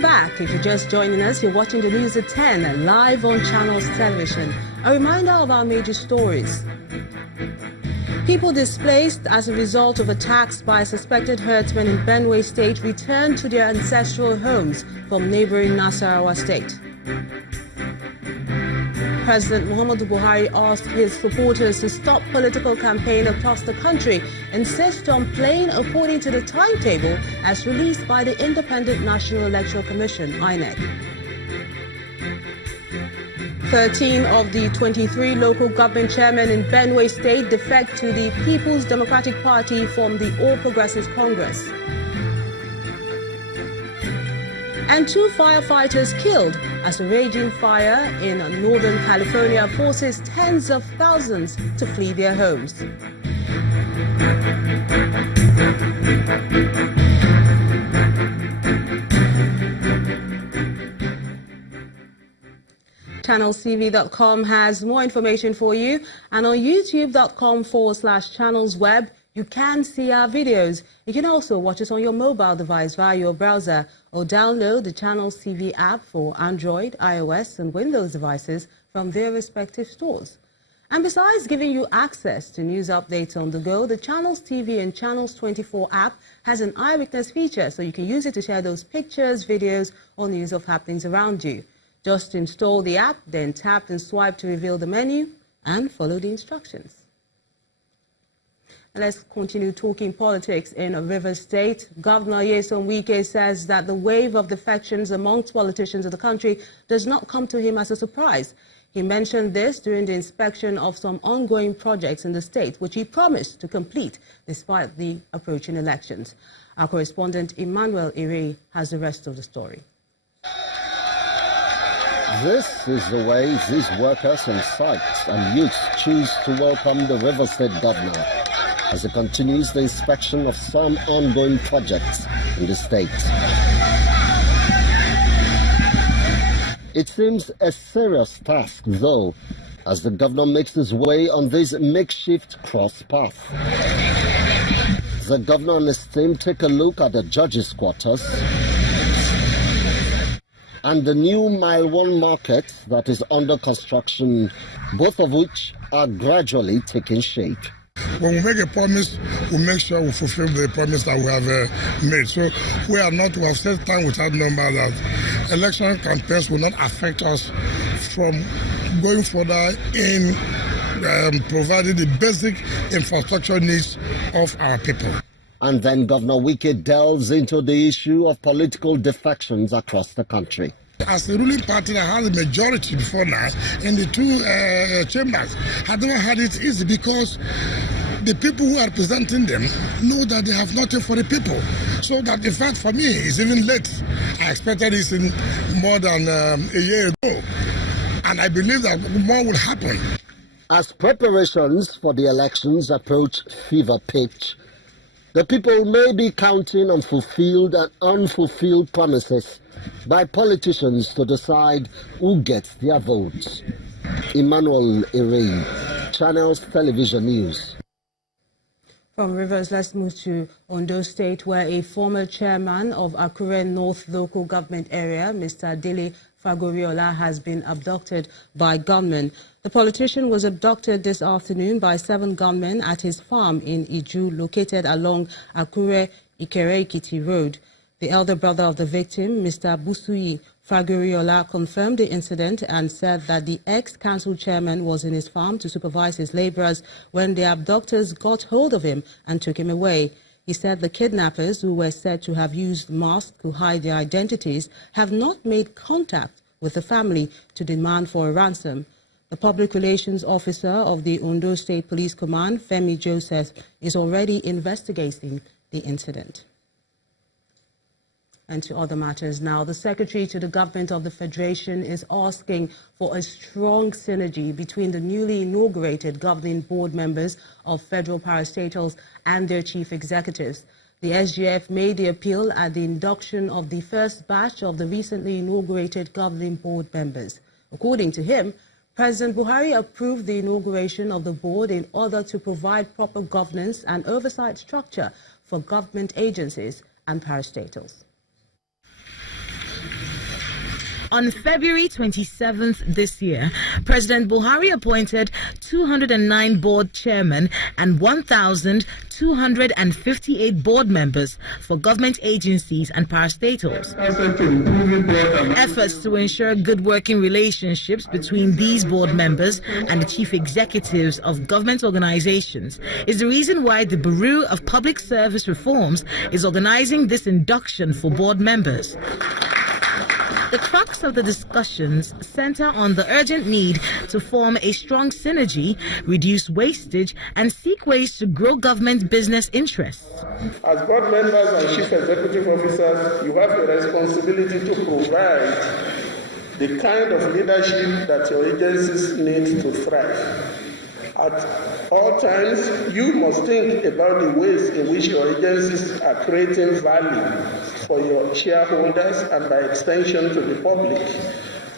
Welcome back. If you're just joining us, you're watching the news at 10 live on Channels Television. A reminder of our major stories. People displaced as a result of attacks by suspected herdsmen in Benue State returned to their ancestral homes from neighboring Nasarawa State. President Muhammadu Buhari asked his supporters to stop political campaign across the country, insist on playing according to the timetable as released by the Independent National Electoral Commission, INEC. 13 of the 23 local government chairmen in Benue State defect to the People's Democratic Party from the All Progressives Congress. And 2 firefighters killed as a raging fire in Northern California forces tens of thousands to flee their homes. ChannelsTV.com has more information for you, and on youtube.com/channelsweb you can see our videos. You can also watch us on your mobile device via your browser or download the Channels TV app for Android, iOS and Windows devices from their respective stores. And besides giving you access to news updates on the go, the Channels TV and Channels 24 app has an eyewitness feature, so you can use it to share those pictures, videos or news of happenings around you. Just install the app, then tap and swipe to reveal the menu and follow the instructions. And let's continue talking politics in Rivers State. Governor Nyesom Wike says that the wave of defections amongst politicians of the country does not come to him as a surprise. He mentioned this during the inspection of some ongoing projects in the state, which he promised to complete despite the approaching elections. Our correspondent Emmanuel Ire has the rest of the story. This is the way these workers on sites and youths choose to welcome the Rivers State governor as he continues the inspection of some ongoing projects in the state. It seems a serious task, though, as the governor makes his way on this makeshift cross path. The governor and his team take a look at the judges' quarters and the new Mile 1 market that is under construction, both of which are gradually taking shape. When we make a promise, we make sure we fulfill the promise that we have made. So we have set time without number that election campaigns will not affect us from going further in providing the basic infrastructure needs of our people. And then Governor Wike delves into the issue of political defections across the country. As the ruling party that has a majority before now in the 2 chambers, had never had it easy because the people who are representing them know that they have nothing for the people. So that, in fact, for me, it's even late. I expected this in more than a year ago. And I believe that more will happen. As preparations for the elections approach fever pitch, the people may be counting on fulfilled and unfulfilled promises by politicians to decide who gets their votes. Emmanuel Ire, Channels Television News. From Rivers, let's move to Ondo State, where a former chairman of Akure North local government area, Mr. Dele Fagoriola, has been abducted by gunmen. The politician was abducted this afternoon by 7 gunmen at his farm in Iju, located along Akure-Ikere-Ekiti Road. The elder brother of the victim, Mr. Busui Fagoriola, confirmed the incident and said that the ex-council chairman was in his farm to supervise his laborers when the abductors got hold of him and took him away. He said the kidnappers, who were said to have used masks to hide their identities, have not made contact with the family to demand for a ransom. The public relations officer of the Ondo State Police Command, Femi Joseph, is already investigating the incident. And to other matters now, the Secretary to the Government of the Federation is asking for a strong synergy between the newly inaugurated governing board members of federal parastatals and their chief executives. The SGF made the appeal at the induction of the first batch of the recently inaugurated governing board members. According to him, President Buhari approved the inauguration of the board in order to provide proper governance and oversight structure for government agencies and parastatals. On February 27th this year, President Buhari appointed 209 board chairmen and 1,258 board members for government agencies and parastatals. Efforts to ensure good working relationships between these board members and the chief executives of government organizations is the reason why the Bureau of Public Service Reforms is organizing this induction for board members. The crux of the discussions center on the urgent need to form a strong synergy, reduce wastage, and seek ways to grow government business interests. As board members and chief executive officers, you have the responsibility to provide the kind of leadership that your agencies need to thrive. At all times, you must think about the ways in which your agencies are creating value for your shareholders and by extension to the public,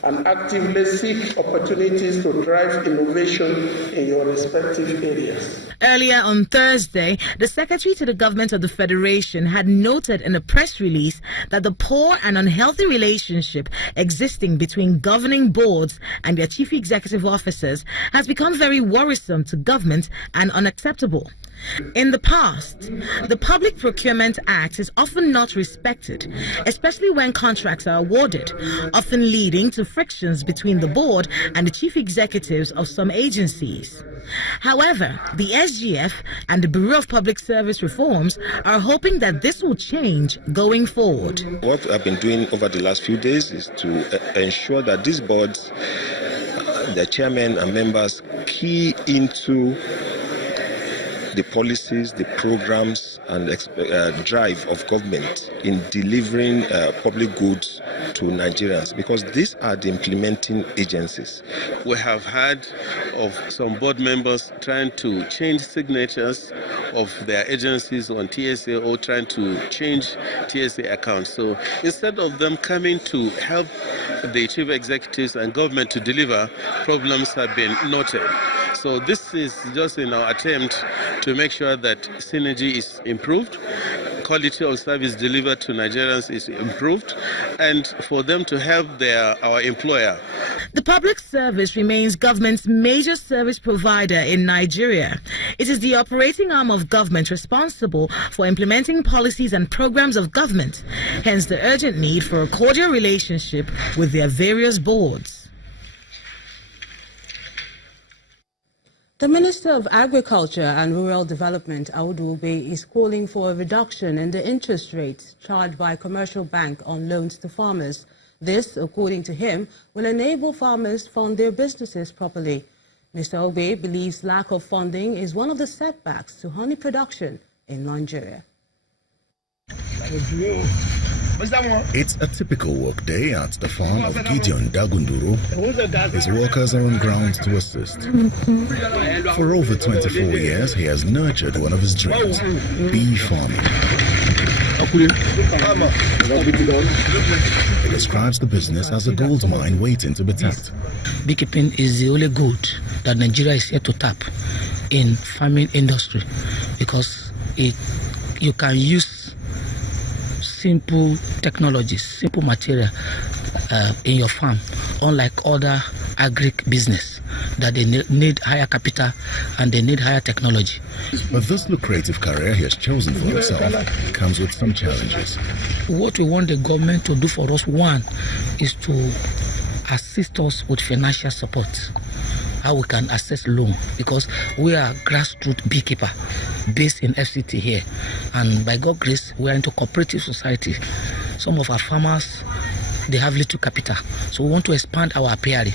and actively seek opportunities to drive innovation in your respective areas. Earlier on Thursday, the Secretary to the Government of the Federation had noted in a press release that the poor and unhealthy relationship existing between governing boards and their chief executive officers has become very worrisome to government and unacceptable. In the past, the Public Procurement Act is often not respected, especially when contracts are awarded, often leading to frictions between the board and the chief executives of some agencies. However, the SGF and the Bureau of Public Service Reforms are hoping that this will change going forward. What I've been doing over the last few days is to ensure that these boards, the chairmen and members, key into the policies, the programs, and drive of government in delivering public goods to Nigerians, because these are the implementing agencies. We have heard of some board members trying to change signatures of their agencies on TSA or trying to change TSA accounts. So instead of them coming to help the chief executives and government to deliver, problems have been noted. So this is just in our attempt to make sure that synergy is improved, quality of service delivered to Nigerians is improved, and for them to help our employer. The public service remains government's major service provider in Nigeria. It is the operating arm of government responsible for implementing policies and programs of government, hence the urgent need for a cordial relationship with their various boards. The Minister of Agriculture and Rural Development, Audu Ube, is calling for a reduction in the interest rates charged by commercial banks on loans to farmers. This, according to him, will enable farmers fund their businesses properly. Mr. Ube believes lack of funding is one of the setbacks to honey production in Nigeria. It's a typical work day at the farm of Gideon Dagunduro. His workers are on ground to assist. For over 24 years, he has nurtured one of his dreams, bee farming. He describes the business as a gold mine waiting to be tapped. Beekeeping is the only good that Nigeria is yet to tap in farming industry, because you can use simple technologies, simple material in your farm, unlike other agric business that they need higher capital and they need higher technology. But this lucrative career he has chosen for himself comes with some challenges. What we want the government to do for us, one, is to assist us with financial support, how we can access loan, because we are grassroots beekeeper based in FCT here, and by God's grace we are into cooperative society. Some of our farmers, they have little capital, so we want to expand our apiary,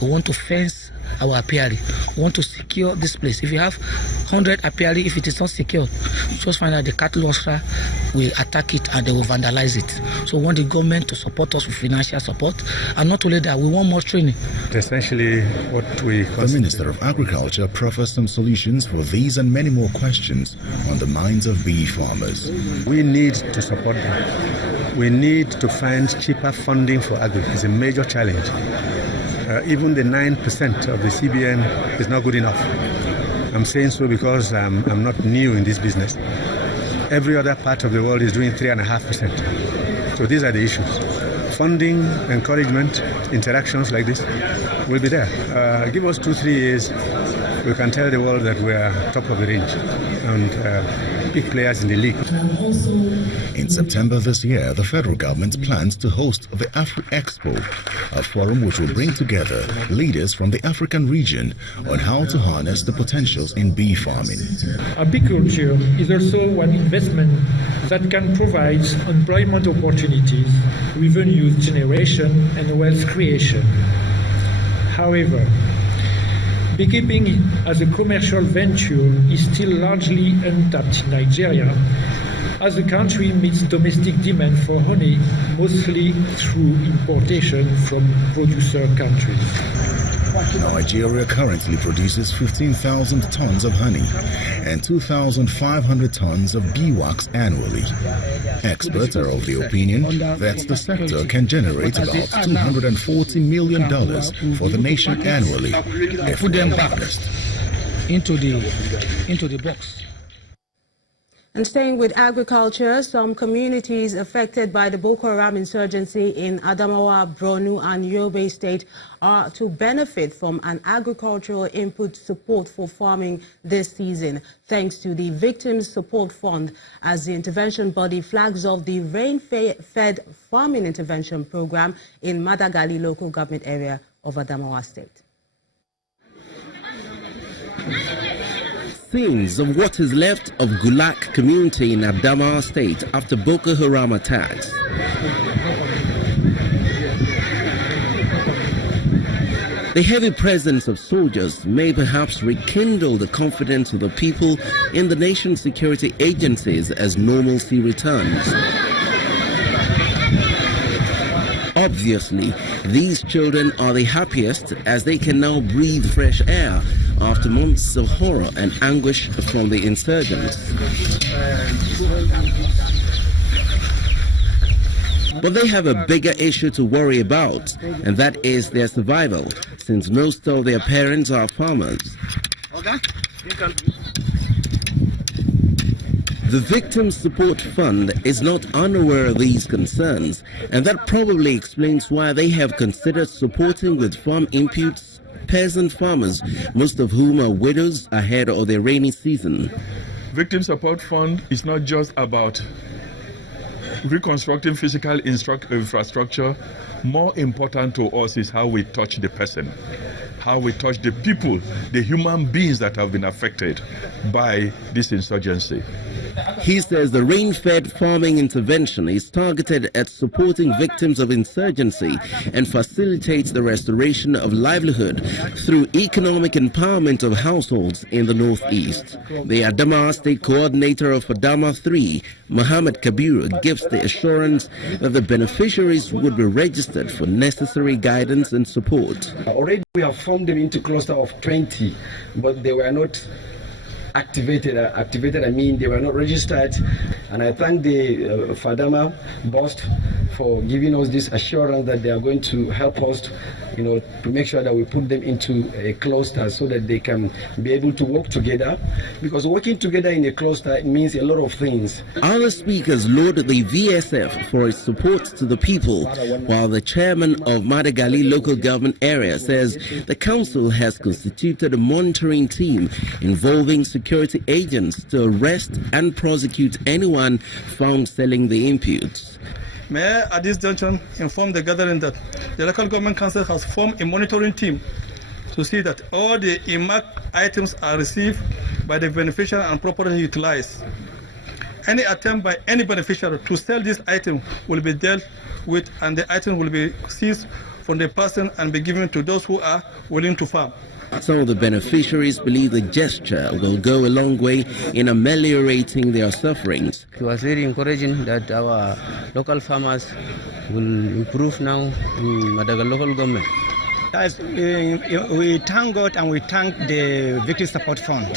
we want to fence our apiary, we want to secure this place. If you have 100 apiary, if it is not secure, just find out the cattle rustler will attack it and they will vandalize it. So we want the government to support us with financial support, and not only that, we want more training. Essentially what we... The Minister of Agriculture proffers some solutions for these and many more questions on the minds of bee farmers. We need to support them. We need to find cheaper funding for agri. It's a major challenge. Even the 9% of the CBN is not good enough. I'm saying so because I'm not new in this business. Every other part of the world is doing 3.5%. So these are the issues. funding, encouragement, interactions like this will be there. Give us 2-3 years, we can tell the world that we are top of the range and big players in the league. In September this year, the federal government plans to host the Afri-Expo, a forum which will bring together leaders from the African region on how to harness the potentials in bee farming. Apiculture is also one investment that can provide employment opportunities, revenue generation, and wealth creation. However, beekeeping as a commercial venture is still largely untapped in Nigeria, as the country meets domestic demand for honey mostly through importation from producer countries. Nigeria currently produces 15,000 tons of honey and 2,500 tons of bee wax annually. Experts are of the opinion that the sector can generate about $240 million for the nation annually if put them back harnessed into the box. And staying with agriculture, some communities affected by the Boko Haram insurgency in Adamawa, Borno and Yobe State are to benefit from an agricultural input support for farming this season, thanks to the Victims Support Fund, as the intervention body flags off the rain-fed farming intervention program in Madagali local government area of Adamawa State. Scenes of what is left of Gulak community in Adamawa State after Boko Haram attacks. The heavy presence of soldiers may perhaps rekindle the confidence of the people in the nation's security agencies as normalcy returns. Obviously, these children are the happiest as they can now breathe fresh air after months of horror and anguish from the insurgents. But they have a bigger issue to worry about, and that is their survival, since most of their parents are farmers. The Victims Support Fund is not unaware of these concerns, and that probably explains why they have considered supporting with farm inputs peasant farmers, most of whom are widows ahead of their rainy season. Victim Support Fund is not just about reconstructing physical infrastructure. More important to us is how we touch the person, how we touch the people, the human beings that have been affected by this insurgency. He says the rain-fed farming intervention is targeted at supporting victims of insurgency and facilitates the restoration of livelihood through economic empowerment of households in the northeast. The Adamawa State Coordinator of Adama 3, Muhammad Kabir, gives the assurance that the beneficiaries would be registered for necessary guidance and support. Already we have formed them into a cluster of 20, but they were not activated. I mean, they were not registered. And I thank the Fadama boss for giving us this assurance that they are going to help us, to make sure that we put them into a cluster so that they can be able to work together. Because working together in a cluster means a lot of things. Other speakers lauded the VSF for its support to the people, while the chairman of Madagali local government area says the council has constituted a monitoring team involving security agents to arrest and prosecute anyone found selling the inputs. May I, at this junction, inform the gathering that the local government council has formed a monitoring team to see that all the earmarked items are received by the beneficiary and properly utilized. Any attempt by any beneficiary to sell this item will be dealt with, and the item will be seized from the person and be given to those who are willing to farm. Some of the beneficiaries believe the gesture will go a long way in ameliorating their sufferings. It was very encouraging that our local farmers will improve now in Madagali local government. We thank God and we thank the Victim Support Fund.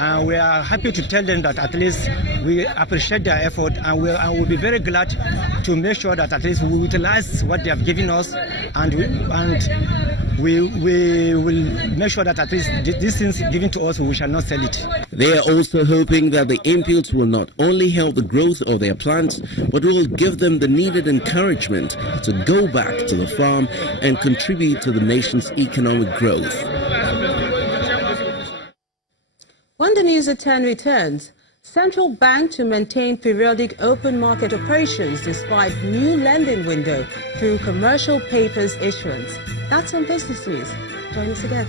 And we are happy to tell them that at least we appreciate their effort, and we'll be very glad to make sure that at least we utilize what they have given us and we will make sure that at least these things given to us, we shall not sell it. They are also hoping that the inputs will not only help the growth of their plants, but will give them the needed encouragement to go back to the farm and contribute to the nation's economic growth. When the news at 10 returns, Central Bank to maintain periodic open market operations despite new lending window through commercial papers issuance. That's on Business News. Join us again.